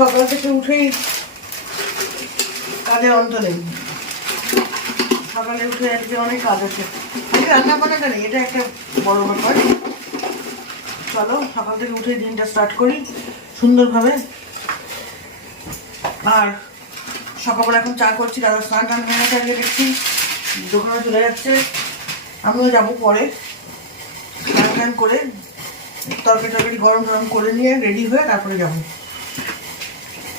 সকাল থেকে উঠেই কাজের অন্ত নেই। সকালে উঠে আজকে অনেক কাজ আছে। রান্না বান্নাটা নেই, এটা একটা বড় ব্যাপার। চলো, সকাল থেকে উঠে দিনটা স্টার্ট করি সুন্দরভাবে। আর সকালবেলা এখন চা করছি, দাদা স্নান টান গেছে, আজকে দেখছি। দোকানে চলে যাচ্ছে। আমিও যাব পরে। স্নান টান করে তরকারি টরকারি গরম গরম করে নিয়ে রেডি হয়ে তারপরে যাব।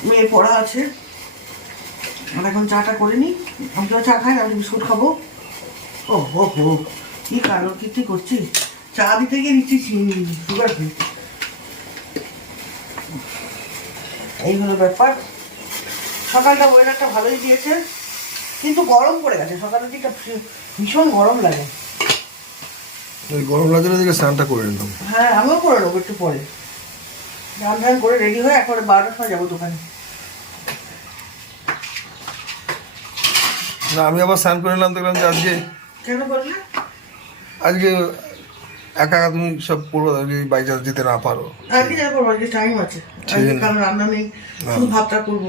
মেয়ের পড়া আছে। আর এখন চাটা করে নিই। আমি তো চা খাই আমি বিস্কুট খাব। ও হো হো। কি কারও কীর্তি করছি চা দিতে গিয়ে নিচ্ছি চিনি সুগার ফ্রি। এই হলো ব্যাপার। সকালটা ওয়েদারটা ভালোই দিয়েছে কিন্তু গরম পড়ে গেছে। সকালের দিকটা ভীষণ গরম লাগে। ওই গরম লাগছে না দিকে স্নানটা করে নিলাম। হ্যাঁ আমিও করে নেব একটু পরে। গান টান করে রেডি হয়ে একবারে বারোটার সময় যাব দোকানে। না আমি আবার স্নান করে নিলাম দেখলাম যে আজকে আজকে একা একা তুমি সব করব যদি বাই চান্স যেতে না পারো। আজকে যাব আজকে টাইম আছে। কারণ রান্না নেই শুধু ভাতটা করব।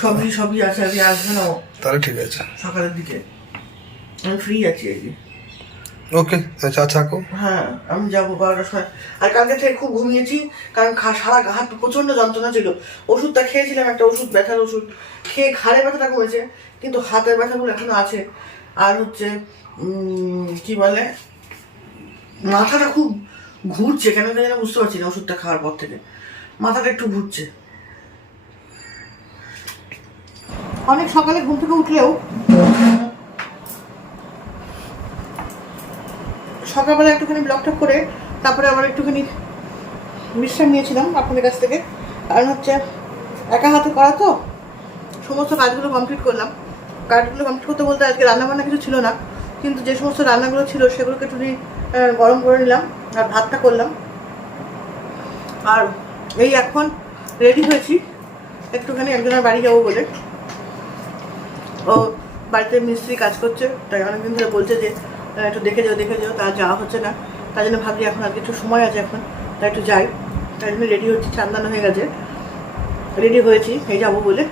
সবজি সবজি আছে আজকে আসবে না তাহলে ঠিক আছে। সকালের দিকে। আমি ফ্রি আছি আজকে ওকে চা ছাকো হ্যাঁ আমি যাব বারোটার সময়। আর কালকে থেকে খুব ঘুমিয়েছি, কারণ সারা হাত প্রচণ্ড যন্ত্রণা ছিল। ওষুধটা খেয়েছিলাম, একটা ওষুধ, ব্যথার ওষুধ। খেয়ে ঘাড়ে ব্যথাটা কমেছে, কিন্তু হাতের ব্যথাগুলো এখনও আছে। আর হচ্ছে কি বলে, মাথাটা খুব ঘুরছে, কেন জানি না বুঝতে পারছি না ওষুধটা খাওয়ার পর থেকে। মাথাটা একটু ঘুরছে। অনেক সকালে ঘুম থেকে উঠলেও সকালবেলা একটুখানি ব্লগটা করে তারপরে আবার একটুখানি বিশ্রাম নিয়েছিলাম আপনাদের কাছ থেকে। কারণ হচ্ছে একা হাতে করা তো, সমস্ত কাজগুলো কমপ্লিট করলাম। কাজগুলো কমপ্লিট করতে বলতে আজকে রান্নাবান্না কিছু ছিল না, কিন্তু যে সমস্ত রান্নাগুলো ছিল সেগুলোকে একটু গরম করে নিলাম আর ভাতটা করলাম। আর এই এখন রেডি হয়েছি একটুখানি একজনের বাড়ি যাব বলে। ও বাড়িতে মিস্ত্রি কাজ করছে, তাই অনেকদিন ধরে বলছে যে একটু দেখে যাও দেখে যাও তা যাওয়া হচ্ছে না। তার জন্য ভাবছি এখন আর কিছু সময় আছে এখন, তাই একটু যাই। তাই জন্য রেডি হচ্ছি, চান্দানো হয়ে গেছে। রেডি হয়েছি, এই যাব বলে।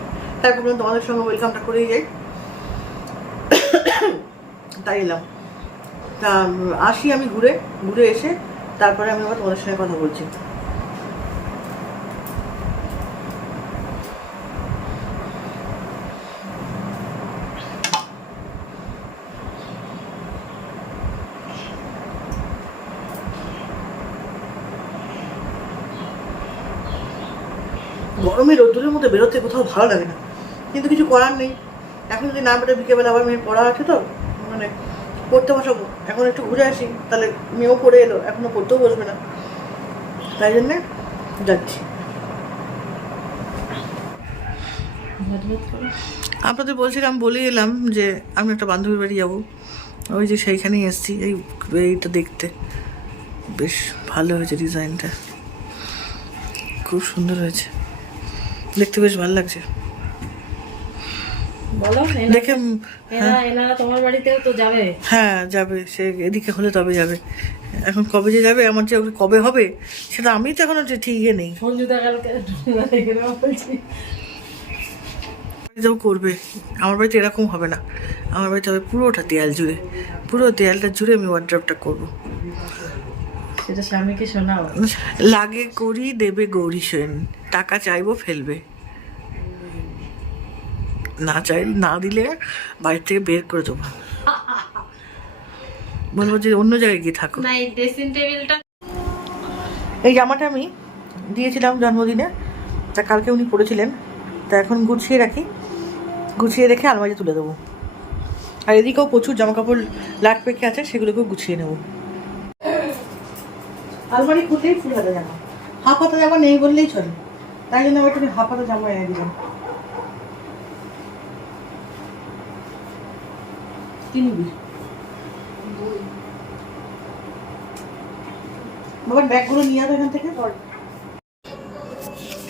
তারপর তোমাদের সঙ্গে ওয়েলকামটা করেই যাই। তাই এলাম। তা আসি আমি ঘুরে ঘুরে এসে তারপরে আমি আবার তোমাদের সঙ্গে কথা বলছি। গরমে রোদ্দুরের মধ্যে বেরোতে কোথাও ভালো লাগে না। কিন্তু কিছু করার নেই। এখন যদি না বেরো বিকেলবেলা আবার মেয়ের পড়া আছে তো মানে পড়তে বসাবো। এখন একটু ঘুরে আসি, তাহলে মেয়েও পড়ে এলো এখনও পড়তেও বসবে না। তাই জন্যে যাচ্ছি। আপনাদের বলছিলাম, বলে এলাম যে আমি একটা বান্ধবীর বাড়ি যাব। ওই যে সেইখানেই এসেছি, এই, এইটা দেখতে। বেশ ভালো হয়েছে ডিজাইনটা খুব সুন্দর হয়েছে। দেখতে বেশ ভালো লাগছে। বলো দেখে এনারা তোমার বাড়িতেও তো যাবে? হ্যাঁ যাবে। সে এদিকে হলে তবে যাবে। এখন কবে যে যাবে আমার যে কবে হবে সেটা আমি তো এখনও যে ঠিক ইয়ে নেই। করবে। আমার বাড়িতে এরকম হবে না। আমার বাড়িতে হবে পুরোটা দেয়াল জুড়ে। পুরো দেয়ালটা জুড়ে আমি ওয়ার্ড্রপটা করব। সেটা স্বামীকে শোনাও। লাগে করি দেবে গৌরী সেন। টাকা চাইব ফেলবে। না চাই না দিলে বাড়ি থেকে বের করে দেবো। বলব যে অন্য জায়গায় গিয়ে থাকো। না এই ড্রেসিং টেবিলটা এই জামাটা আমি দিয়েছিলাম জন্মদিনে। তা কালকে উনি পরেছিলেন। তা এখন গুছিয়ে রাখি। গুছিয়ে রেখে আলমারি তুলে দেবো। আর এদিকেও প্রচুর জামা কাপড় লাট পেকে আছে সেগুলোকেও গুছিয়ে নেব। আলমারি খুললেই ফুল হাতা জামা। হাফ হাতা জামা নেই বললেই চলে। তাই জন্য আমি একটু হাফ হাতা জামা এনে দিলাম কি নিবি বাবার ব্যাগগুলো নিয়ে থেকে।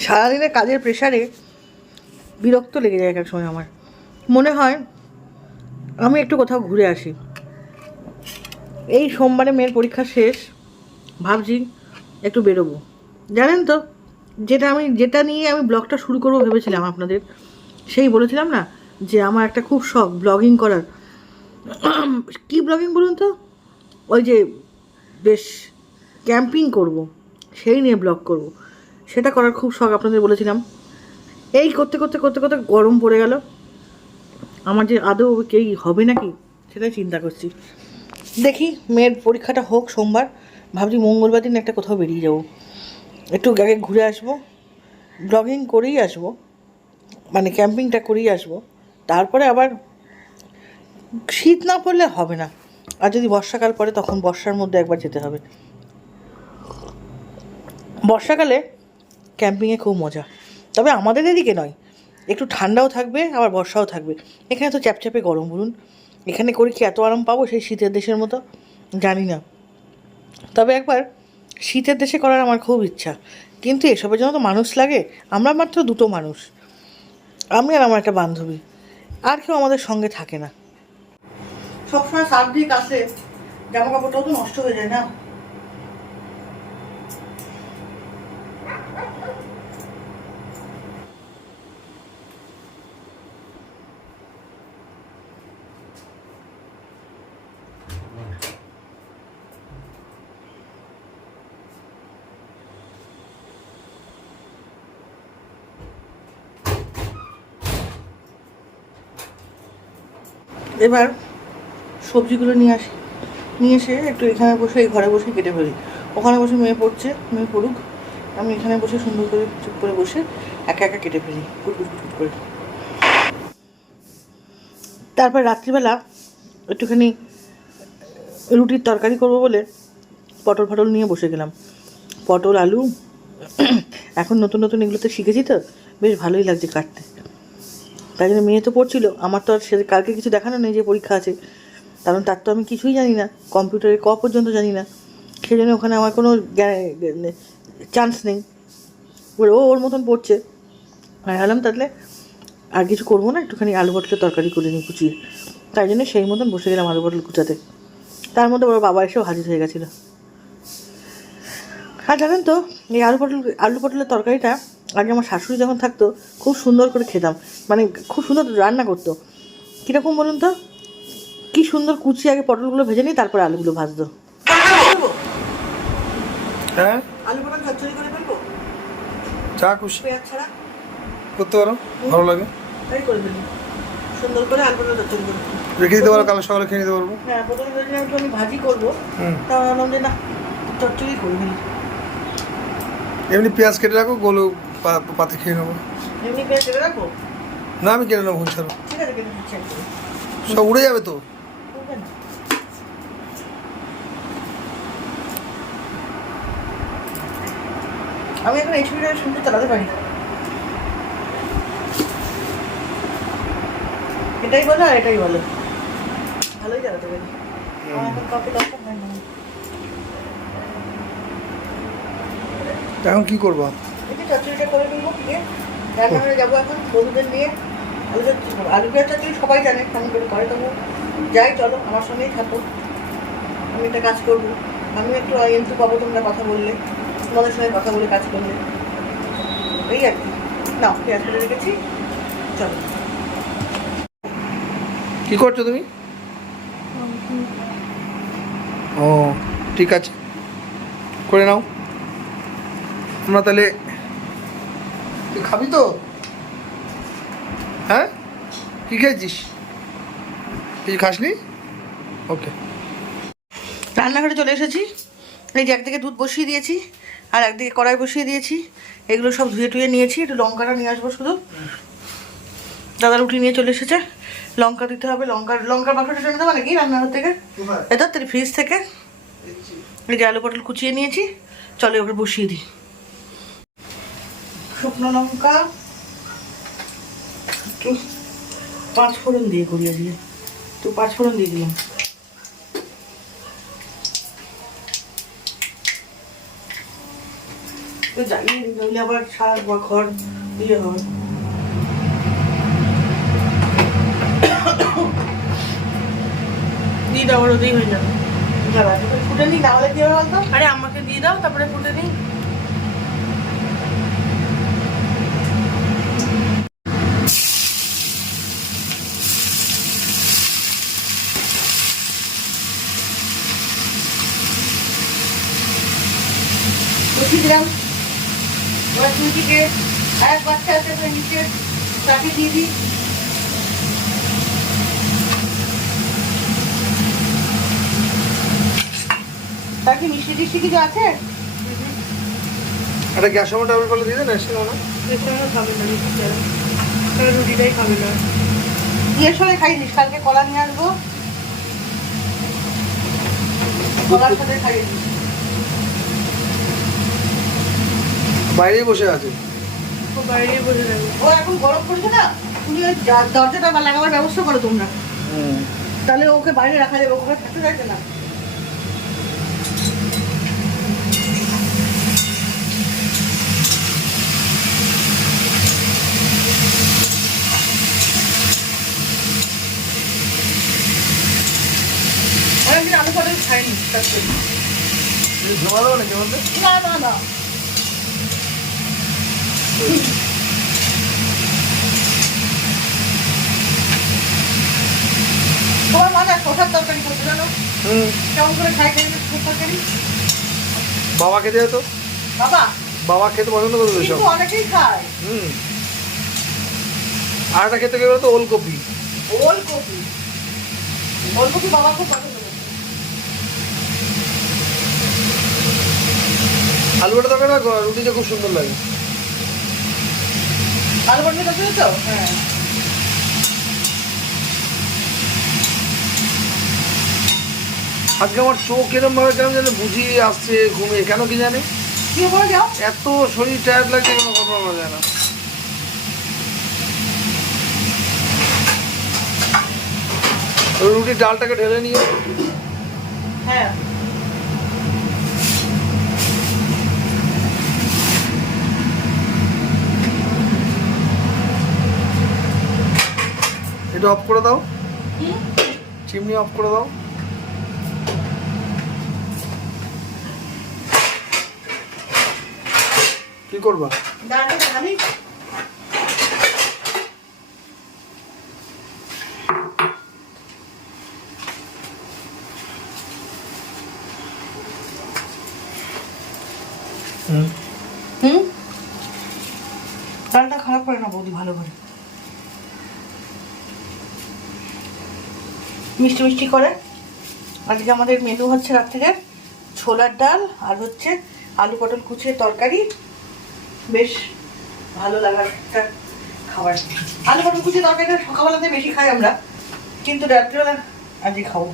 সারাদিনের কাজের প্রেশারে বিরক্ত লেগে যায় এক সময় আমার। মনে হয় আমি একটু কোথাও ঘুরে আসি। এই সোমবারে মেয়ের পরীক্ষা শেষ। ভাবছি একটু বেরোবো। জানেন তো, যেটা আমি, যেটা নিয়ে আমি ব্লগটা শুরু করব ভেবেছিলাম আপনাদের, সেই বলেছিলাম না যে আমার একটা খুব শখ ব্লগিং করার। কি ব্লগিং বলুন তো? ওই যে বেশ ক্যাম্পিং করব, সেই নিয়ে ব্লগ করব। সেটা করার খুব শখ আপনাদের বলেছিলাম। এই করতে করতে করতে করতে গরম পড়ে গেল। আমার যে আদৌ কেই হবে নাকি, সেটাই চিন্তা করছি। দেখি, মেয়ের পরীক্ষাটা হোক সোমবার। ভাবছি মঙ্গলবার দিন একটা কোথাও বেরিয়ে যাব। একটু আগে ঘুরে আসব। ব্লগিং করেই আসব। মানে ক্যাম্পিংটা করেই আসব। তারপরে আবার শীত না পড়লে হবে না। আর যদি বর্ষাকাল পড়ে তখন বর্ষার মধ্যে একবার যেতে হবে। বর্ষাকালে ক্যাম্পিংয়ে খুব মজা। তবে আমাদের এদিকে নয়। একটু ঠান্ডাও থাকবে, আবার বর্ষাও থাকবে। এখানে তো চ্যাপচ্যাপে গরম বলুন। এখানে করে কি এত আরাম পাবো সেই শীতের দেশের মতো? জানি না। তবে একবার শীতের দেশে করার আমার খুব ইচ্ছা। কিন্তু এসবের জন্য তো মানুষ লাগে। আমরা মাত্র দুটো মানুষ। আমি আর আমার একটা বান্ধবী। আর কেউ আমাদের সঙ্গে থাকে না। সবসময় সার দিয়ে কাছে জামা কাপড়টাও তো নষ্ট হয়ে যায় না। এবার সবজিগুলো নিয়ে আসি। নিয়ে এসে একটু এখানে বসে, এই ঘরে বসে কেটে ফেলি। ওখানে বসে মেয়ে পড়ছে, মেয়ে পড়ুক। আমি এখানে বসে সুন্দর করে চুপ করে বসে একা একা কেটে ফেলি, কুটকুট কুটকুট করে। তারপর রাত্রিবেলা একটুখানি রুটির তরকারি করব বলে পটল ফটল নিয়ে বসে গেলাম। পটল, আলু, এখন নতুন নতুন এগুলোতে শিখেছি তো, বেশ ভালোই লাগছে কাটতে। তাই জন্য মেয়ে তো পড়ছিল। আমার তো আর সে কালকে কিছু দেখানো নেই যে পরীক্ষা আছে। কারণ তার তো আমি কিছুই জানি না। কম্পিউটারে ক পর্যন্ত জানি না। সেই জন্য ওখানে আমার কোনো চান্স নেই। বলে, ও, ওর মতন পড়ছে। আমি ভাবলাম, তাহলে আর কিছু করব না। একটুখানি আলু পটলের তরকারি করে নিই কুচিয়ে। তাই জন্য সেই মতন বসে গেলাম আলু পটল কুচাতে। তার মধ্যে ওর বাবা এসেও হাজির হয়ে গেছিল। আর জানেন তো, এই আলু পটল আলু পটলের তরকারিটা আগে আমার শাশুড়ি যখন থাকতো খুব সুন্দর করে খেতাম। মানে খুব সুন্দর রান্না করতো। কীরকম বলুন তো? কী সুন্দর কুচি আগে পটলগুলো ভেজে নিই তারপরে আলুগুলো ভাজতো। হ্যাঁ? আলু পটল চচ্চড়ি করে ফেলব? চা খুশি। ছাড়া? করতে পারো ভালো লাগে। তাই করে ফেলি। সুন্দর করে আলু পটল চচ্চড়ি করে রেখে দিতে পারো কাল সকালে খেয়ে নিতে পারব। হ্যাঁ প্রথমে ভেবেছিলাম একটু আমি ভাজি করব। তা ভাবলাম যে না চচ্চড়ি করে ফেলি। এমনি পেঁয়াজ কেটে রাখো গোলো পাতে খেয়ে নেব। না আমি কেটে নেব ছাড়ো। সব উড়ে যাবে তো? আমি এখন এই ছবিটা চালাতে পারি এটাই বলো আর এটাই বলো। ভালোই চালাতে পারি। এখন কি করব? করে যাব এখন, বন্ধুদের নিয়ে। সবাই জানে করে যাই, চলো, আমার সঙ্গেই থাকো। আমি একটা কাজ করব। একটু পাবো তোমরা কথা বললে। তোমাদের সঙ্গে কথা বলে কাজ করলে। কি। রেখেছি। চলো। কি করছ তুমি? ও, ঠিক আছে। করে নাও। আমরা তাহলে তুই খাবি তো? হ্যাঁ? কি খেয়েছিস? কিছু খাসনি? ওকে। রান্নাঘরে চলে এসেছি। এই যে একদিকে দুধ বসিয়ে দিয়েছি আর একদিকে কড়াই বসিয়ে দিয়েছি। এগুলো সব ধুয়ে টুয়ে নিয়েছি একটু লঙ্কাটা নিয়ে আসব শুধু। দাদা রুটি নিয়ে চলে এসেছে। লঙ্কা দিতে হবে লঙ্কা লঙ্কার বাক্সটা টেনে দেবো নাকি রান্নাঘর থেকে? এটা তাহলে ফ্রিজ থেকে। এই যে আলু পটল কুচিয়ে নিয়েছি। চলে ওকে বসিয়ে দিই। শুকনো লঙ্কা একটু পাঁচ ফোড়ন দিয়ে গড়িয়ে দিয়ে একটু পাঁচ ফোড়ন দিয়ে দিলাম। তো জ্বালিয়ে নইলে আবার শাক বা খড় ইয়ে হবে। দিয়ে দাও আবার ওতেই হয়ে যাবে। দাঁড়া ফুটে নিই না হলে কি হবে বলতো? আরে আমাকে দিয়ে দাও তারপরে ফুটে নিই দিলাম। এবার চুলটিকে আর এক বাচ্চা আছে ওখানে নিচে তাকে দিয়ে দিই। তাকে মিষ্টি টিষ্টি কিছু আছে? একটা গ্যাস আমার ট্যাবলেট বলে দিয়ে দেন এসে না। খাবে না রুটিটাই খাবে না। বিয়ের সময় খাইনিস কালকে কলা নিয়ে আসব। কলার সাথে খাইয়ে বাইরেই বসে আছে। ও এখন গরম পড়ছে না? তুমি ওই দরজাটা বা লাগাবার ব্যবস্থা করো তোমরা। তাহলে ওকে বাইরে রাখা যাবে ওকে থাকতে চাইছে না আলু পটল খাইনি না না না। তোমার মা না শসার তরকারি করতে জানো? কেমন করে খাই খাই তরকারি? বাবা খেতে যেত বাবা? বাবা খেতে পছন্দ করতো সব। অনেকেই খায়। হুম। আর একটা খেতে গেলে তো ওলকপি। ওলকপি। ওলকপি বাবা খুব পছন্দ করে আলু বাটা তরকারি রুটিতে খুব সুন্দর লাগে। আলু পটলের তরকারি তো হ্যাঁ। আজকে আমার চোখ এরকম ভাবে কেন যেন বুঝিয়ে আসছে ঘুমিয়ে কেন কি জানি? কি করে যাও। এত শরীর টায়ার্ড লাগছে কোনো কথা বলা যায় না। রুটির ডালটাকে ঢেলে নিয়ে হ্যাঁ। এটা অফ করে দাও। চিমনি অফ করে দাও। কি করবা ডালটা ঢালি হুম হুম ডালটা খারাপ করে না বৌদি ভালো করে মিষ্টি মিষ্টি করে। আজকে আমাদের মেনু হচ্ছে রাত্রিরে ছোলার ডাল আর হচ্ছে আলু পটল কুচিয়ে তরকারি। বেশ ভালো লাগার একটা খাবার। আলু পটল কুচিয়ে তরকারিটা সকালবেলাতে বেশি খাই আমরা কিন্তু রাত্রিবেলা আজকে খাব।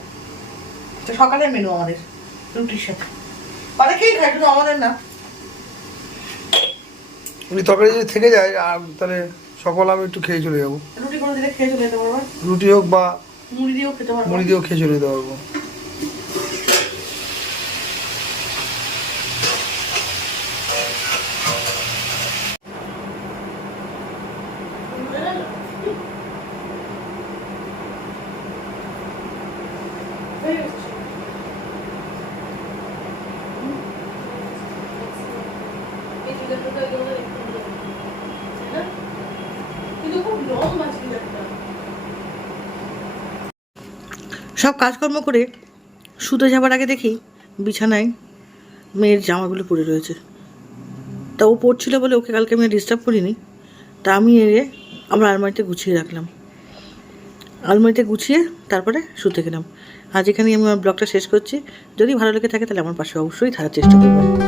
তো সকালের মেনু আমাদের রুটির সাথে। অনেকেই খাই শুধু আমাদের না। তরকারি যদি থেকে যায় আর তাহলে সকাল আমি একটু খেয়ে চলে যাব। রুটি করে দিলে খেয়ে চলে যেতে পারব রুটি হোক বা মুড়ি দিয়েও খেতে পারব। মুড়ি দিয়েও খেয়ে পারব। সব কাজকর্ম করে শুতে যাবার আগে দেখি বিছানায় মেয়ের জামাগুলো পড়ে রয়েছে। তা ও পড়ছিল বলে ওকে কালকে আমি ডিস্টার্ব করিনি। তা আমি এড়ে আমরা আলমারিতে গুছিয়ে রাখলাম। আলমারিতে গুছিয়ে তারপরে শুতে গেলাম। আজ এখানে আমি আমার ব্লগটা শেষ করছি। যদি ভালো লেগে থাকে তাহলে আমার পাশে অবশ্যই থাকার চেষ্টা করবেন।